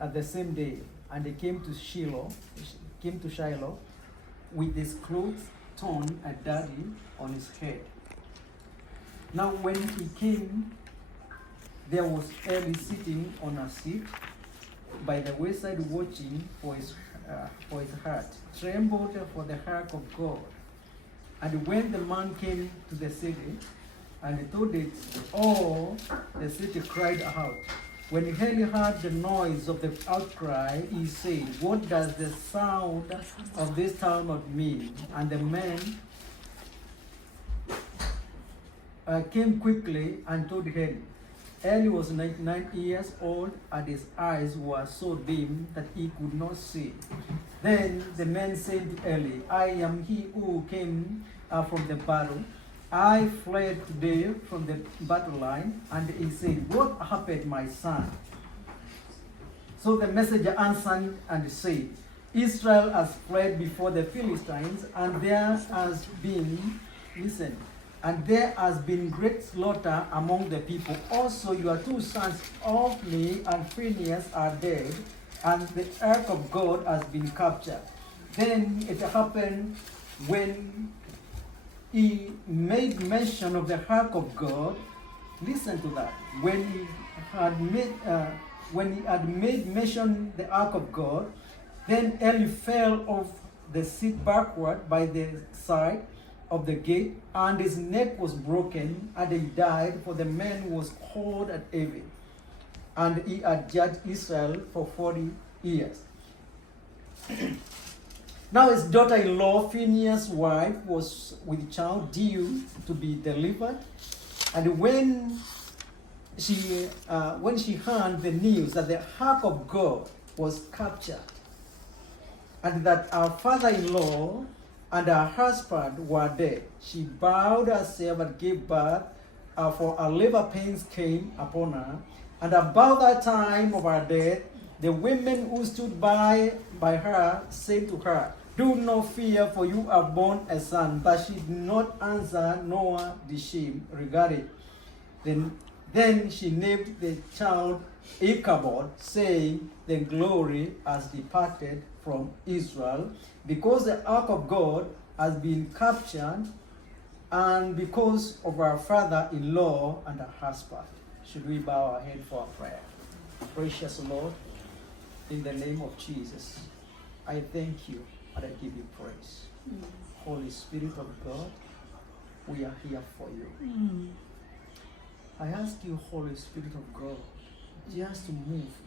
at the same day, and he came to Shiloh, with his clothes torn and dirty on his head. Now when he came, there was Eli sitting on a seat by the wayside watching for his heart, trembled for the ark of God. And when the man came to the city and told it all, the city cried out. When Eli heard the noise of the outcry, he said, "What does the sound of this town mean?" And the man came quickly and told Eli. Eli was 99 years old, and his eyes were so dim that he could not see. Then the man said to Eli, "I am he who came from the battle. I fled today from the battle line." And he said, "What happened, my son?" So the messenger answered and said, "Israel has fled before the Philistines, and there has been great slaughter among the people. Also your two sons, Ophni and Phinehas, are dead, and the ark of God has been captured." Then it happened when he made mention of the ark of God. Listen to that. When he had made mention the ark of God, then Eli fell off the seat backward by the side of the gate, and his neck was broken, and he died, for the man was old and heavy, and he had judged Israel for 40 years. Now his daughter-in-law, Phinehas' wife, was with child due to be delivered, and when she heard the news that the ark of God was captured, and that her father-in-law and her husband were dead, she bowed herself and gave birth, for her labor pains came upon her. And about that time of her death, the women who stood by her said to her, "Do not fear, for you have borne a son." But she did not answer, nor did she regard it. Then she named the child Ichabod, saying, "The glory has departed from Israel, because the ark of God has been captured, and because of our father-in-law and her husband." Should we bow our head for a prayer? Gracious Lord, in the name of Jesus, I thank you and I give you praise. Holy Spirit of God, we are here for you. I ask you, Holy Spirit of God, just to move in